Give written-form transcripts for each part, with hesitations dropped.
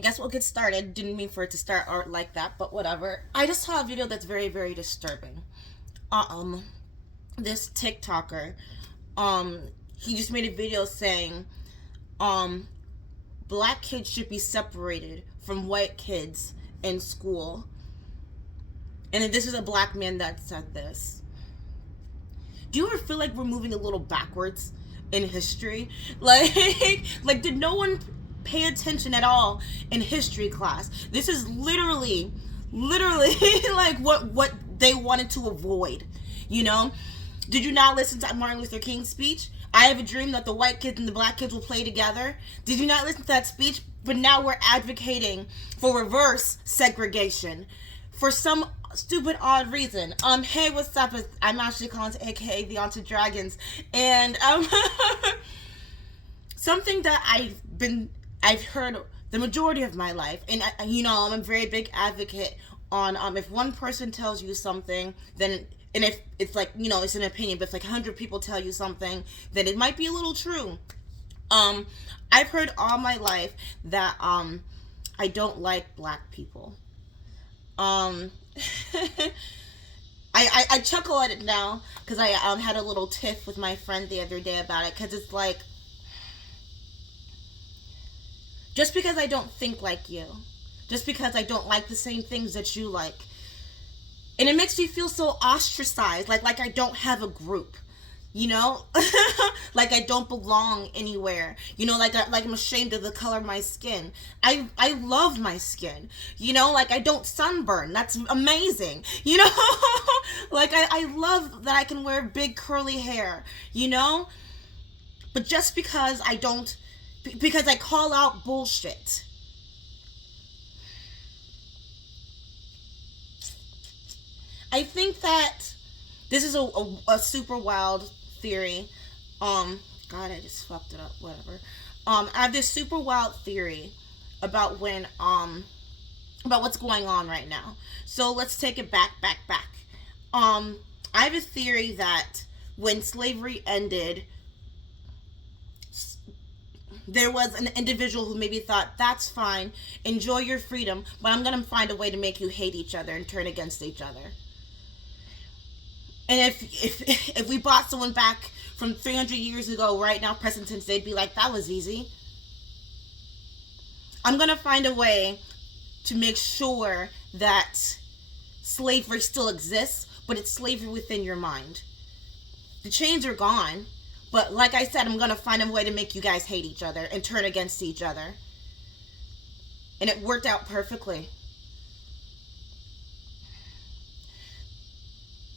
I guess we'll get started. Didn't mean for it to start out like that, but whatever. I just saw a video that's very, very disturbing. Um, this TikToker, um, he just made a video saying, um, black kids should be separated from white kids in school. And this is a black man that said this. Do you ever feel like we're moving a little backwards in history? Like, like did no one pay attention at all in history class? This is literally like what they wanted to avoid. You know? Did you not listen to Martin Luther King's speech? I have a dream that the white kids and the black kids will play together. Did you not listen to that speech? But now we're advocating for reverse segregation for some stupid odd reason. Hey, what's up? I'm Ashley Collins, aka the Haunted Dragons, and something that I've heard the majority of my life, and I'm a very big advocate on if one person tells you something, then and if it's like it's an opinion, but if like 100 people tell you something, then it might be a little true. I've heard all my life that I don't like black people. I chuckle at it now because I had a little tiff with my friend the other day about it, because it's like, just because I don't think like you, just because I don't like the same things that you like, and it makes me feel so ostracized, like I don't have a group, like I don't belong anywhere, like I'm ashamed of the color of my skin. I love my skin, like I don't sunburn. That's amazing, like I love that I can wear big curly hair, but just because because I call out bullshit. I think that this is a super wild theory. God, I just fucked it up. Whatever. I have this super wild theory about about what's going on right now. So let's take it back. I have a theory that when slavery ended, there was an individual who maybe thought, that's fine, enjoy your freedom, but I'm gonna find a way to make you hate each other and turn against each other. And if we brought someone back from 300 years ago right now, present tense, they'd be like, that was easy. I'm going to find a way to make sure that slavery still exists, but it's slavery within your mind. The chains are gone, but like I said, I'm going to find a way to make you guys hate each other and turn against each other. And it worked out perfectly.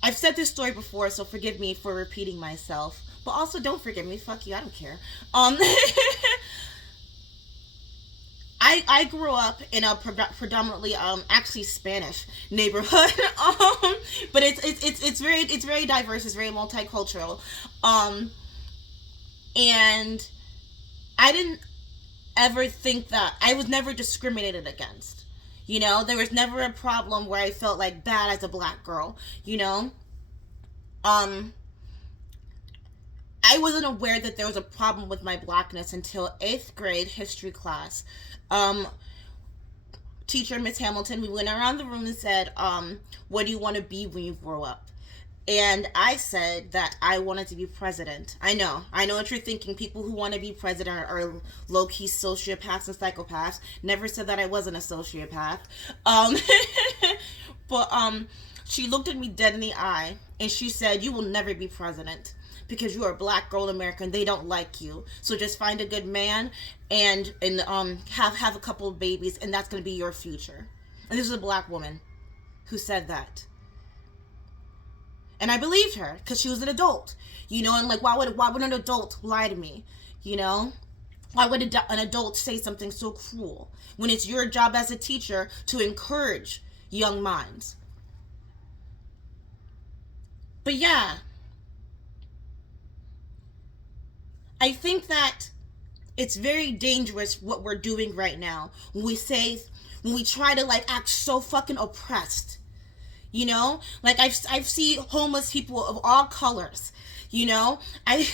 I've said this story before, so forgive me for repeating myself. But also, don't forgive me. Fuck you, I don't care. I grew up in a predominantly actually Spanish neighborhood. But it's very diverse. It's very multicultural. And I didn't ever think that I was never discriminated against. There was never a problem where I felt like bad as a black girl, I wasn't aware that there was a problem with my blackness until 8th grade history class. Teacher, Miss Hamilton, we went around the room and said, what do you want to be when you grow up? And I said that I wanted to be president. I know what you're thinking. People who want to be president are low-key sociopaths and psychopaths. Never said that I wasn't a sociopath. But she looked at me dead in the eye and she said, you will never be president because you are a black girl in America and they don't like you. So just find a good man and have a couple of babies, and that's going to be your future. And this is a black woman who said that. And I believed her because she was an adult, and like, why would an adult lie to me, Why would an adult say something so cruel when it's your job as a teacher to encourage young minds? But yeah, I think that it's very dangerous what we're doing right now when we try to like act so fucking oppressed. Like I've seen homeless people of all colors, You know, I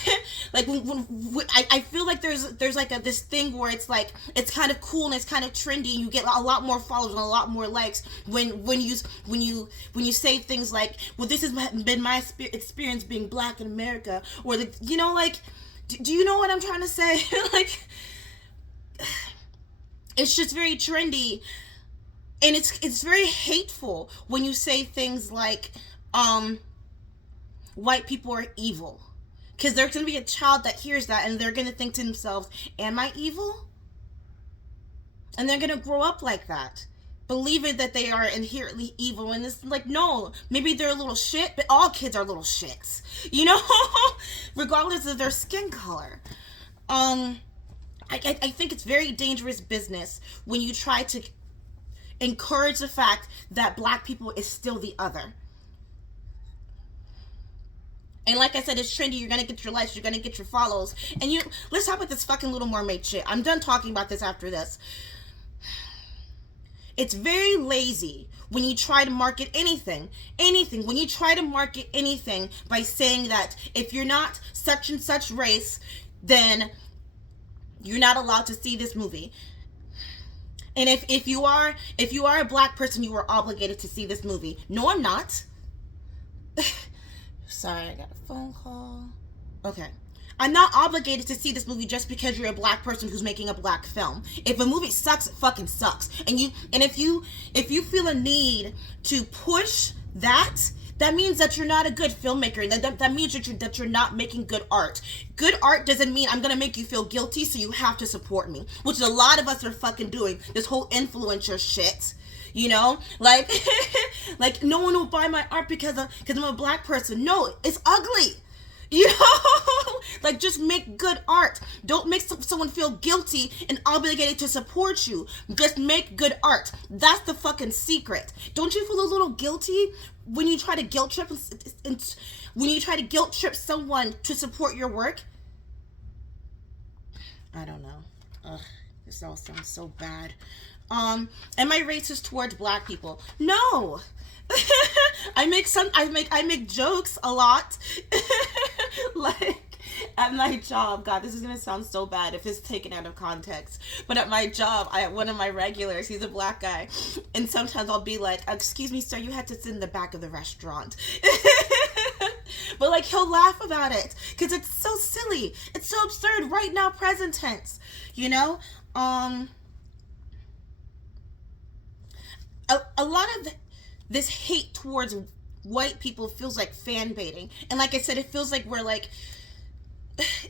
like when I feel like there's like this thing where it's like it's kind of cool and it's kind of trendy and you get a lot more followers and a lot more likes when you say things like, well, this has been my experience being black in America, or the, you know, like, do you know what I'm trying to say? Like, it's just very trendy, and it's very hateful when you say things like white people are evil, because there's going to be a child that hears that and they're going to think to themselves, am I evil? And they're going to grow up like that, believing that they are inherently evil. And it's like, no, maybe they're a little shit, but all kids are little shits, you know. Regardless of their skin color. I think it's very dangerous business when you try to encourage the fact that black people is still the other. And like I said, it's trendy. You're gonna get your likes, you're gonna get your follows, and let's talk about this fucking Little Mermaid shit. I'm done talking about this after this. It's very lazy when you try to market anything, when you try to market anything by saying that if you're not such and such race, then you're not allowed to see this movie. And if you are a black person, you are obligated to see this movie. No, I'm not. Sorry, I got a phone call. Okay. I'm not obligated to see this movie just because you're a black person who's making a black film. If a movie sucks, it fucking sucks. And if you feel a need to push that, that means that you're not a good filmmaker. That means that you're not making good art. Good art doesn't mean I'm gonna make you feel guilty, so you have to support me, which a lot of us are fucking doing. This whole influencer shit. You know, like, like no one will buy my art because I'm a black person. No, it's ugly. You know, like, just make good art. Don't make someone feel guilty and obligated to support you. Just make good art. That's the fucking secret. Don't you feel a little guilty when you try to guilt trip someone to support your work? I don't know. Ugh, this all sounds so bad. Am I racist towards black people? No. I make jokes a lot. Like, at my job, God, this is gonna sound so bad if it's taken out of context, but at my job, one of my regulars, he's a black guy, and sometimes I'll be like, excuse me, sir, you had to sit in the back of the restaurant. But like, he'll laugh about it because it's so silly, it's so absurd. Right now, present tense, you know. A lot of this hate towards white people feels like fan baiting, and like I said, it feels like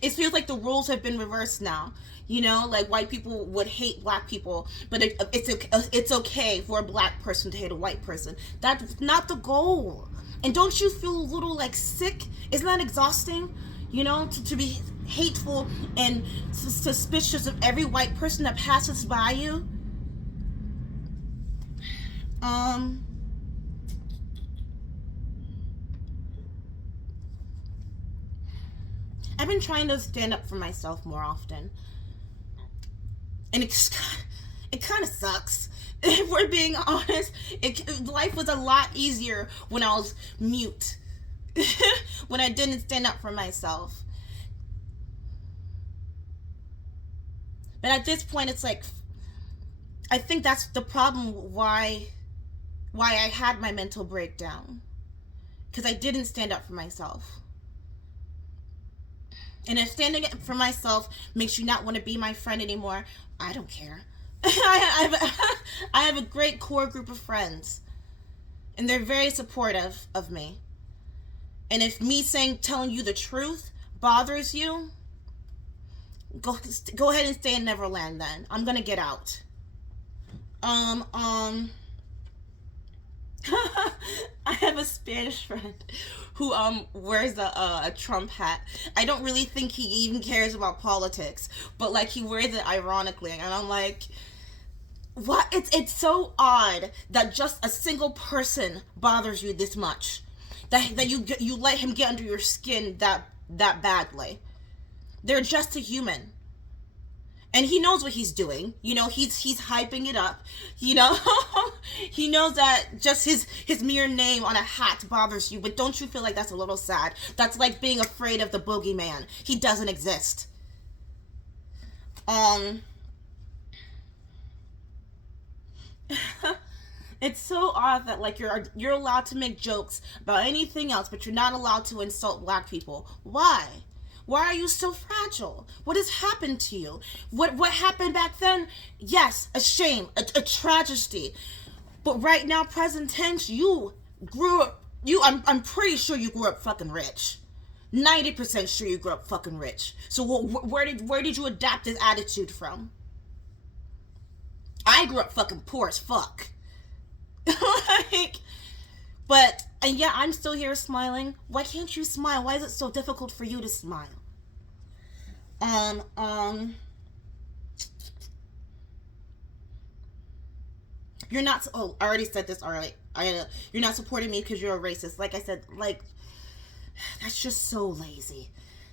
it feels like the roles have been reversed now. You know, like, white people would hate black people, but it's okay for a black person to hate a white person. That's not the goal. And don't you feel a little like sick? Isn't that exhausting? You know, to be hateful and suspicious of every white person that passes by you. I've been trying to stand up for myself more often, and it kind of sucks. If we're being honest, life was a lot easier when I was mute, when I didn't stand up for myself. But at this point, it's like, I think that's the problem why I had my mental breakdown, because I didn't stand up for myself. And if standing up for myself makes you not want to be my friend anymore, I don't care. I have a great core group of friends, and they're very supportive of me. And if me telling you the truth bothers you, go ahead and stay in Neverland. Then I'm gonna get out. I have a Spanish friend who wears a Trump hat. I don't really think he even cares about politics, but like, he wears it ironically, and I'm like, what? It's so odd that just a single person bothers you this much, that you let him get under your skin that badly. They're just a human. And he knows what he's doing. You know, he's hyping it up. You know, he knows that just his mere name on a hat bothers you. But don't you feel like that's a little sad? That's like being afraid of the boogeyman. He doesn't exist. It's so odd that like you're allowed to make jokes about anything else, but you're not allowed to insult black people. Why? Why are you so fragile? What has happened to you? What happened back then? Yes, a shame, a tragedy. But right now, present tense, you grew up. I'm pretty sure you grew up fucking rich. 90% sure you grew up fucking rich. So where did you adapt this attitude from? I grew up fucking poor as fuck. Like, but and yeah, I'm still here smiling. Why can't you smile? Why is it so difficult for you to smile? You're not. Oh, I already said this. All right, you're not supporting me because you're a racist. Like I said, like that's just so lazy.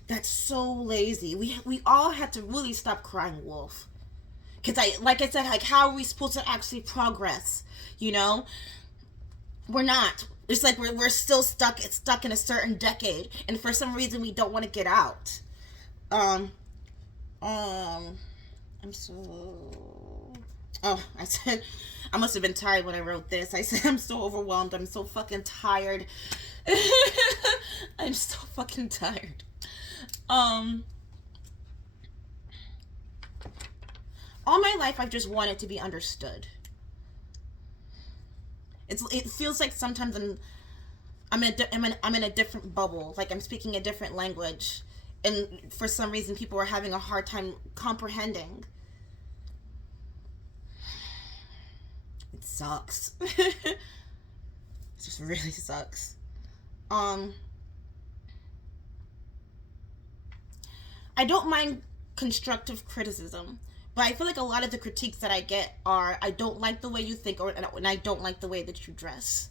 That's so lazy. We all had to really stop crying wolf. Because like I said, like how are we supposed to actually progress? You know, we're not. It's like we're still stuck. It's stuck in a certain decade, and for some reason we don't want to get out. I'm so. Oh, I said I must have been tired when I wrote this. I said I'm so overwhelmed. I'm so fucking tired. I'm so fucking tired. All my life I've just wanted to be understood. It feels like sometimes I'm in a different bubble, like I'm speaking a different language, and for some reason people are having a hard time comprehending. It sucks. It just really sucks. I don't mind constructive criticism. But I feel like a lot of the critiques that I get are, I don't like the way you think, and I don't like the way that you dress.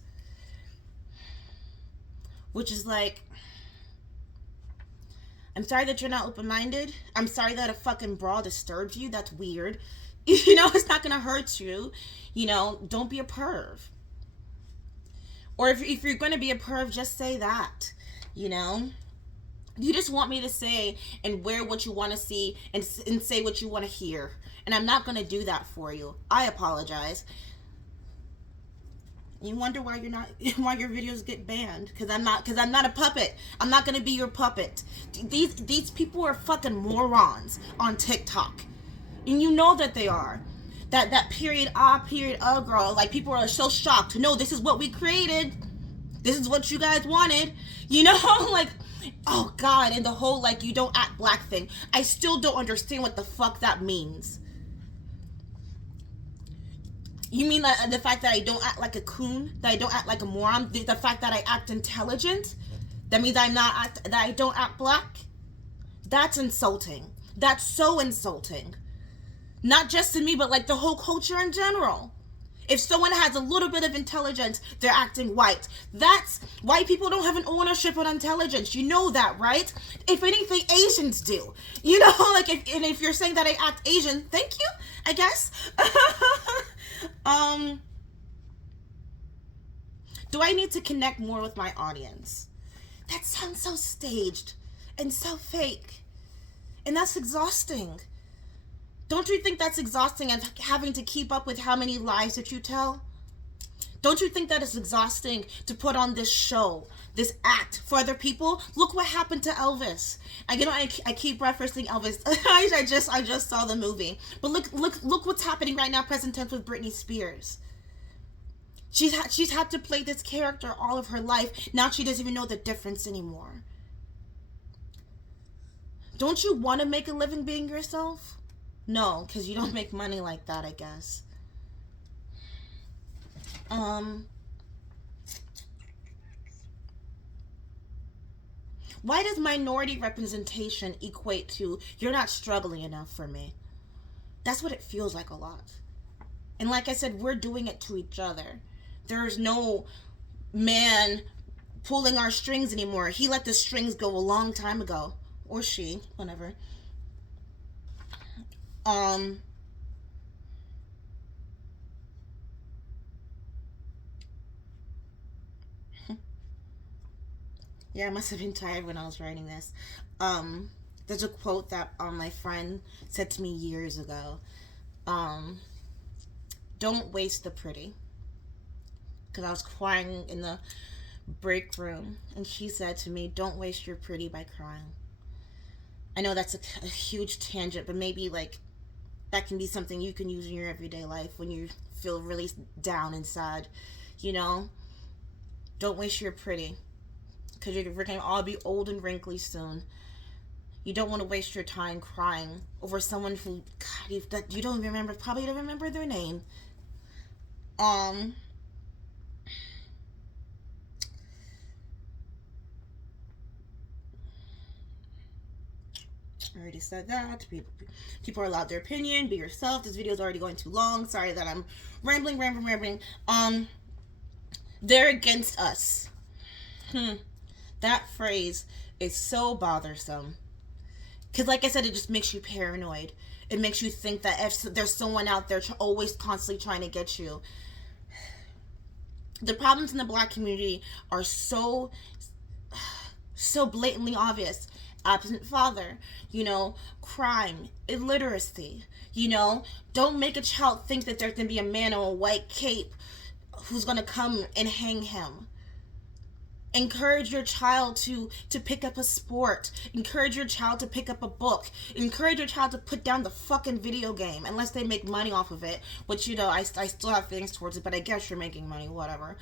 Which is like, I'm sorry that you're not open-minded. I'm sorry that a fucking bra disturbed you. That's weird. You know, it's not gonna hurt you. You know, don't be a perv. Or if you're gonna be a perv, just say that. You know? You just want me to say and wear what you want to see and say what you want to hear. And I'm not going to do that for you. I apologize. You wonder why why your videos get banned? Because I'm not a puppet. I'm not going to be your puppet. These people are fucking morons on TikTok. And you know that they are. That period girl. Like, people are so shocked. No, this is what we created. This is what you guys wanted. You know, like, oh God, and the whole, like, you don't act black thing. I still don't understand what the fuck that means. You mean that the fact that I don't act like a coon? That I don't act like a moron? The fact that I act intelligent? That means that I don't act black? That's insulting. That's so insulting. Not just to me, but like the whole culture in general. If someone has a little bit of intelligence, they're acting white. White people don't have an ownership on intelligence. You know that, right? If anything, Asians do. You know, like, if you're saying that I act Asian, thank you, I guess. Do I need to connect more with my audience? That sounds so staged and so fake. And that's exhausting. Don't you think that's exhausting, and having to keep up with how many lies that you tell? Don't you think that it's exhausting to put on this show, this act for other people? Look what happened to Elvis. I keep referencing Elvis. I just saw the movie. But look what's happening right now, present tense, with Britney Spears. She's had to play this character all of her life. Now she doesn't even know the difference anymore. Don't you want to make a living being yourself? No, because you don't make money like that, I guess. Why does minority representation equate to you're not struggling enough for me? That's what it feels like a lot. And like I said, we're doing it to each other. There's no man pulling our strings anymore. He let the strings go a long time ago. Or she, whatever. Um, yeah, I must have been tired when I was writing this. There's a quote that my friend said to me years ago. Um, don't waste the pretty. Because I was crying in the break room, and she said to me, "Don't waste your pretty by crying." I know that's a huge tangent, but maybe like that can be something you can use in your everyday life when you feel really down and sad. You know, don't waste your pretty because we're gonna all be old and wrinkly soon. You don't want to waste your time crying over someone who God, that you don't remember, probably don't remember their name. Um, I already said that. People are allowed their opinion. Be yourself. This video is already going too long. Sorry that I'm rambling. They're against us. That phrase is so bothersome. Because, like I said, it just makes you paranoid. It makes you think that if there's someone out there always constantly trying to get you. The problems in the black community are so blatantly obvious. Absent father, crime, illiteracy, don't make a child think that there can be a man in a white cape who's gonna come and hang him. Encourage your child to pick up a sport. Encourage your child to pick up a book. Encourage your child to put down the fucking video game, unless they make money off of it, which I still have feelings towards it, but I guess you're making money, whatever.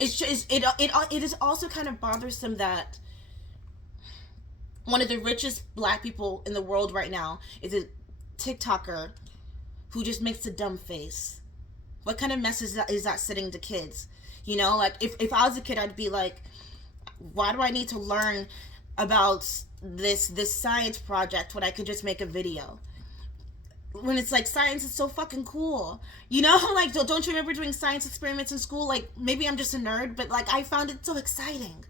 It's just it is also kind of bothersome that one of the richest black people in the world right now is a TikToker who just makes a dumb face. What kind of message is that sending to kids? Like if I was a kid, I'd be like, why do I need to learn about this science project when I could just make a video? When it's like science is so fucking cool, like don't you remember doing science experiments in school? Like maybe I'm just a nerd, but like I found it so exciting,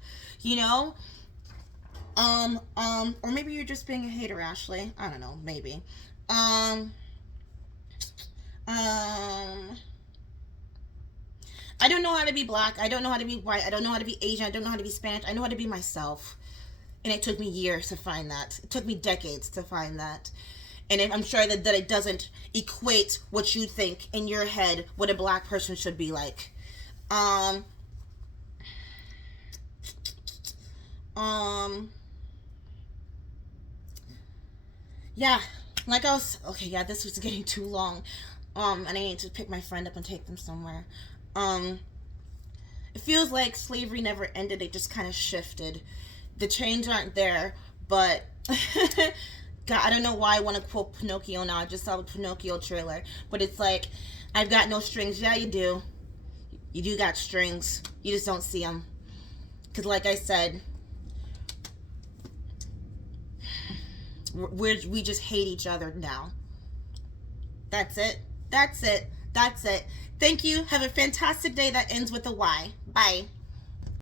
or maybe you're just being a hater, Ashley. I don't know, maybe. I don't know how to be black. I don't know how to be white. I don't know how to be Asian. I don't know how to be Spanish. I know how to be myself. And it took me years to find that. It took me decades to find that. And I'm sure that it doesn't equate what you think in your head what a black person should be like. Yeah, like I was, okay, yeah, this was getting too long. And I need to pick my friend up and take them somewhere. It feels like slavery never ended, it just kind of shifted. The chains aren't there, but God, I don't know why I want to quote Pinocchio now. I just saw the Pinocchio trailer, but it's like, I've got no strings. Yeah, you do. You do got strings. You just don't see them. Because like I said, we just hate each other now. That's it. Thank you. Have a fantastic day that ends with a Y. Bye.